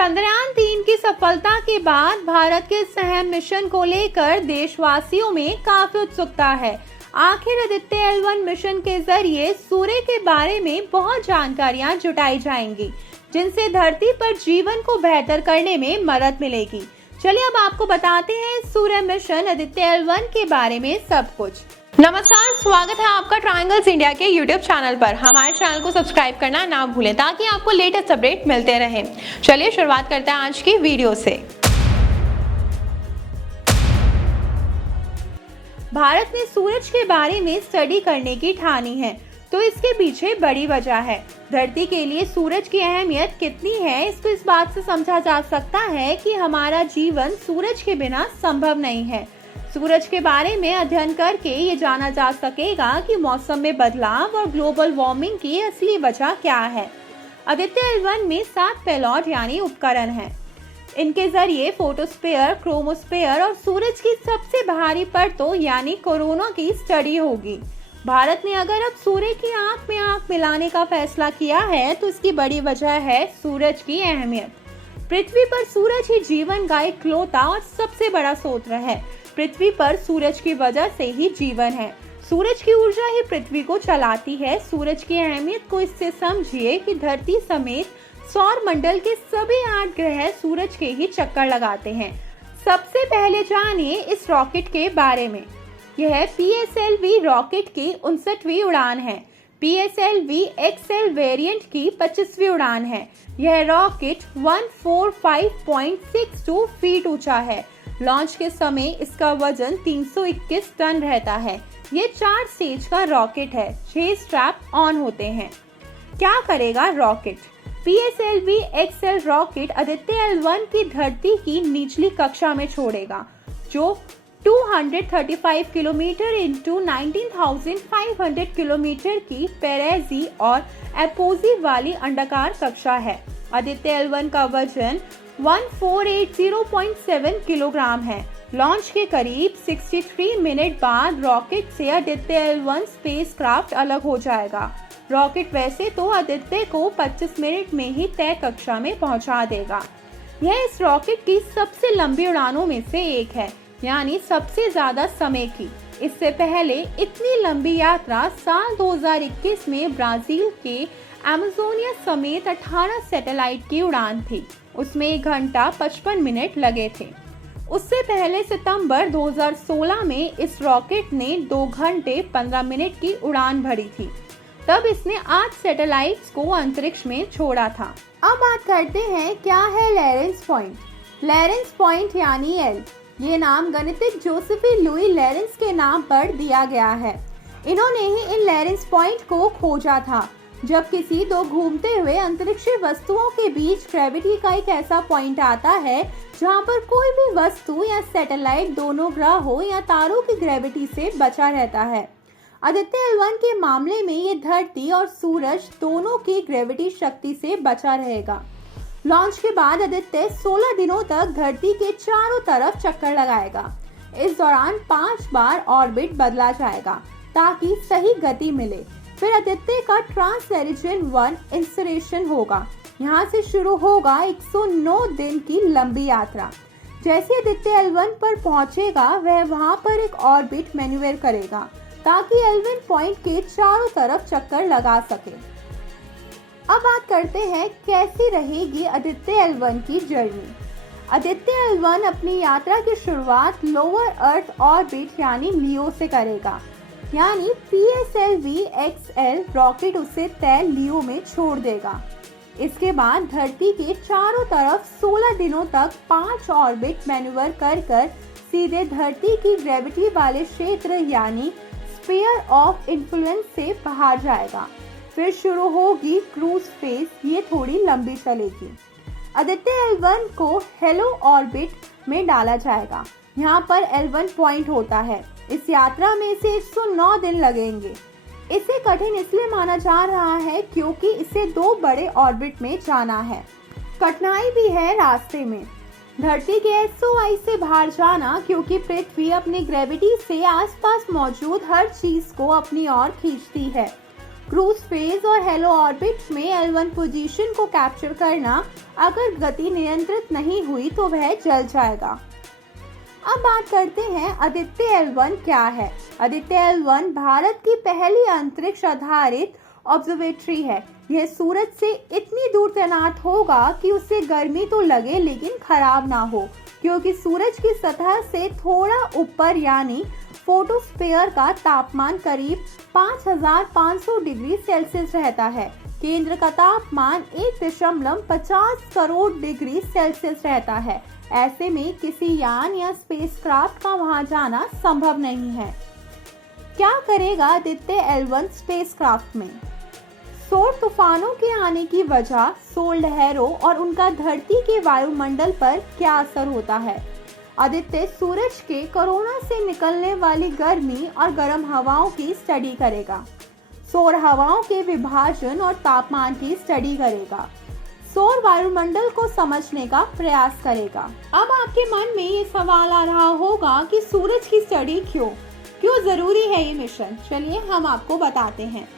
चंद्रयान-3 की सफलता के बाद भारत के इस अहम मिशन को लेकर देशवासियों में काफी उत्सुकता है। आखिर आदित्य L1 मिशन के जरिए सूर्य के बारे में बहुत जानकारियां जुटाई जाएंगी, जिनसे धरती पर जीवन को बेहतर करने में मदद मिलेगी। चलिए अब आपको बताते हैं सूर्य मिशन आदित्य L1 के बारे में सब कुछ। नमस्कार, स्वागत है आपका ट्रायंगल्स इंडिया के YouTube चैनल पर। हमारे चैनल को सब्सक्राइब करना ना भूलें ताकि आपको लेटेस्ट अपडेट मिलते रहें। चलिए शुरुआत करते हैं आज की वीडियो से। भारत ने सूरज के बारे में स्टडी करने की ठानी है, तो इसके पीछे बड़ी वजह है। धरती के लिए सूरज की अहमियत कितनी है, इसको इस बात से समझा जा सकता है कि हमारा जीवन सूरज के बिना संभव नहीं है। सूरज के बारे में अध्ययन करके ये जाना जा सकेगा कि मौसम में बदलाव और ग्लोबल वार्मिंग की असली वजह क्या है। आदित्य L1 में 7 पेलोड यानी उपकरण हैं। इनके जरिए फोटोस्फीयर, क्रोमोस्फीयर और सूरज की सबसे बाहरी परतों यानी कोरोना की स्टडी होगी। भारत ने अगर अब सूर्य की आंख में आंख मिलाने का फैसला किया है, तो इसकी बड़ी वजह है सूरज की अहमियत। पृथ्वी पर सूरज ही जीवन का इकलौता और सबसे बड़ा स्रोत है। पृथ्वी पर सूरज की वजह से ही जीवन है। सूरज की ऊर्जा ही पृथ्वी को चलाती है। सूरज की अहमियत को इससे समझिए कि धरती समेत सौर मंडल के सभी 8 ग्रह सूरज के ही चक्कर लगाते हैं। सबसे पहले जानिए इस रॉकेट के बारे में। यह PSLV रॉकेट की 59वीं उड़ान है। PSLV XL वेरिएंट की 25वीं उड़ान है। यह रॉकेट 145.62 फीट ऊंचा है। लॉन्च के समय इसका वजन 321 टन रहता है। ये 4 स्टेज का रॉकेट है। 6 स्ट्रैप ऑन होते हैं। क्या करेगा rocket? PSLV XL rocket Aditya L1 की धरती की निचली कक्षा में छोड़ेगा, जो 235 किलोमीटर इंटू 19,500 किलोमीटर की पेरेजी और एपोजी वाली अंडाकार कक्षा है। आदित्य L1 का वजन 1480.7 किलोग्राम है। लॉन्च के करीब 63 मिनट बाद रॉकेट से आदित्य L1 स्पेसक्राफ्ट अलग हो जाएगा। रॉकेट वैसे तो आदित्य को 25 मिनट में ही तय कक्षा में पहुंचा देगा। यह इस रॉकेट की सबसे लंबी उड़ानों में से एक है, यानी सबसे ज्यादा समय की। इससे पहले इतनी लंबी यात्रा साल 2021 में ब्राजील के अमेजोनिया समेत 18 सैटेलाइट की उड़ान थी। उसमें 1 घंटा 55 मिनट लगे थे। उससे पहले सितंबर 2016 में इस रॉकेट ने 2 घंटे 15 मिनट की उड़ान भरी थी। तब इसने 8 सैटेलाइट्स को अंतरिक्ष में छोड़ा था। अब बात करते हैं क्या है लॉरेंस पॉइंट। लॉरेंस पॉइंट यानी L, ये नाम गणितज्ञ जोसेफिन लुई लॉरेंस के नाम पर दिया गया है। इन्होंने ही इन लॉरेंस पॉइंट को खोजा था, जब किसी दो घूमते हुए अंतरिक्षीय वस्तुओं के बीच ग्रेविटी का एक ऐसा पॉइंट आता है जहां पर कोई भी वस्तु या सैटेलाइट दोनों ग्रहों या तारों की ग्रेविटी से बचा रहता है। आदित्य L1 के मामले में ये धरती और सूरज दोनों की ग्रेविटी शक्ति से बचा रहेगा। लॉन्च के बाद आदित्य 16 दिनों तक धरती के चारों तरफ चक्कर लगाएगा। इस दौरान 5 बार ऑर्बिट बदला जाएगा ताकि सही गति मिले। फिर आदित्य का ट्रांसलेरिजन 1 इंसरेशन होगा। यहाँ से शुरू होगा 109 दिन की लंबी यात्रा। जैसे आदित्य L1 पर पहुंचेगा, वह वहां पर एक ऑर्बिट मैन्यूवर करेगा ताकि L1 पॉइंट के चारों तरफ चक्कर लगा सके। अब बात करते हैं कैसी रहेगी आदित्य L1 की जर्नी। आदित्य L1 अपनी यात्रा की शुरुआत लोअर अर्थ ऑर्बिट यानी लियो से करेगा, यानी PSLV XL रॉकेट उसे तय लियो में छोड़ देगा। इसके बाद धरती के चारों तरफ 16 दिनों तक 5 ऑर्बिट मैन्यूवर कर सीधे धरती की ग्रेविटी वाले क्षेत्र यानी स्फीयर ऑफ इन्फ्लुएंस से बाहर जाएगा। फिर शुरू होगी क्रूज फेज, ये थोड़ी लंबी चलेगी। आदित्य L1 को हेलो ऑर्बिट में डाला जाएगा। यहाँ पर L1 पॉइंट होता है। इस यात्रा में इसे 109 दिन लगेंगे। इसे कठिन इसलिए माना जा रहा है क्योंकि इसे 2 बड़े ऑर्बिट में जाना है। कठिनाई भी है रास्ते में। धरती के SOI से बाहर जाना, क्योंकि पृथ्वी अपनी ग्रेविटी से आसपास मौजूद हर चीज को अपनी ओर खींचती है। क्रूज फेज और हेलो ऑर्बिट में L1 पोजीशन को कैप्चर करना, अगर गति नियंत्रित नहीं हुई तो वह जल जाएगा। अब बात करते हैं आदित्य L1 क्या है। आदित्य L1 भारत की पहली अंतरिक्ष आधारित ऑब्जर्वेटरी है। यह सूरज से इतनी दूर तैनात होगा कि उससे गर्मी तो लगे लेकिन खराब ना हो, क्योंकि सूरज की सतह से थोड़ा ऊपर यानी फोटोस्फीयर का तापमान करीब 5500 डिग्री सेल्सियस रहता है। केंद्र का तापमान 1.50 करोड़ डिग्री सेल्सियस रहता है। ऐसे में किसी यान या स्पेसक्राफ्ट का वहां जाना संभव नहीं है। क्या करेगा आदित्य L1 स्पेसक्राफ्ट में? सौर तूफानों के आने की वजह, सौर लहरों और उनका धरती के वायुमंडल पर क्या असर होता है। आदित्य सूरज के कोरोना से निकलने वाली गर्मी और गर्म हवाओं की स्टडी करेगा। सौर हवाओं के विभाजन और तापमान की स्टडी करेगा। सौर वायुमंडल को समझने का प्रयास करेगा। अब आपके मन में ये सवाल आ रहा होगा कि सूरज की स्टडी क्यों जरूरी है ये मिशन। चलिए हम आपको बताते हैं।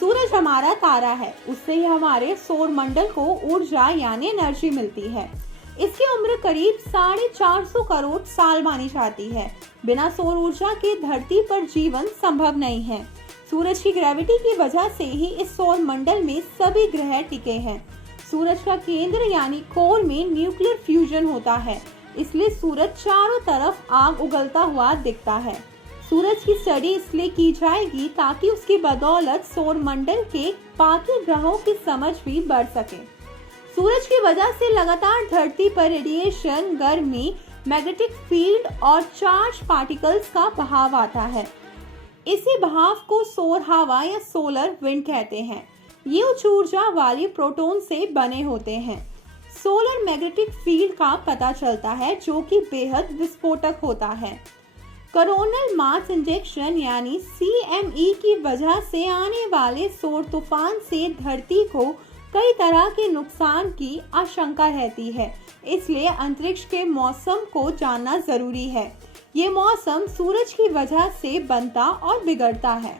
सूरज हमारा तारा है, उससे ही हमारे सौर मंडल को ऊर्जा यानी एनर्जी मिलती है। इसकी उम्र करीब 450 करोड़ साल मानी जाती है। बिना सौर ऊर्जा के धरती पर जीवन संभव नहीं है। सूरज की ग्रेविटी की वजह से ही इस सौर मंडल में सभी ग्रह टिके हैं। सूरज का केंद्र यानी कोर में न्यूक्लियर फ्यूजन होता है, इसलिए सूरज चारों तरफ आग उगलता हुआ दिखता है। सूरज की स्टडी इसलिए की जाएगी ताकि उसकी बदौलत सौर मंडल के बाकी ग्रहों की समझ भी बढ़ सके। सूरज की वजह से लगातार धरती पर रेडिएशन, गर्मी, मैग्नेटिक फील्ड और चार्ज पार्टिकल्स का बहाव आता है। इसी बहाव को सौर हवा या सोलर विंड कहते हैं। ये उच्च ऊर्जा वाली प्रोटॉन से बने होते हैं। सोलर मैग्नेटिक फील्ड का पता चलता है जो कि बेहद विस्फोटक होता है। कोरोनल मास इंजेक्शन यानी CME की वजह से आने वाले सौर तूफान से धरती को कई तरह के नुकसान की आशंका रहती है, इसलिए अंतरिक्ष के मौसम को जानना जरूरी है। ये मौसम सूरज की वजह से बनता और बिगड़ता है।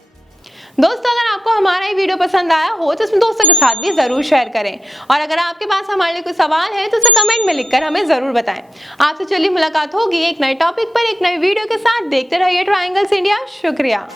दोस्तों, अगर आपको हमारा ये वीडियो पसंद आया हो तो इसमें दोस्तों के साथ भी जरूर शेयर करें, और अगर आपके पास हमारे लिए कोई सवाल है तो उसे कमेंट में लिखकर हमें जरूर बताएं। आपसे चलिए मुलाकात होगी एक नए टॉपिक पर एक नए वीडियो के साथ। देखते रहिए ट्रायंगल्स इंडिया। शुक्रिया।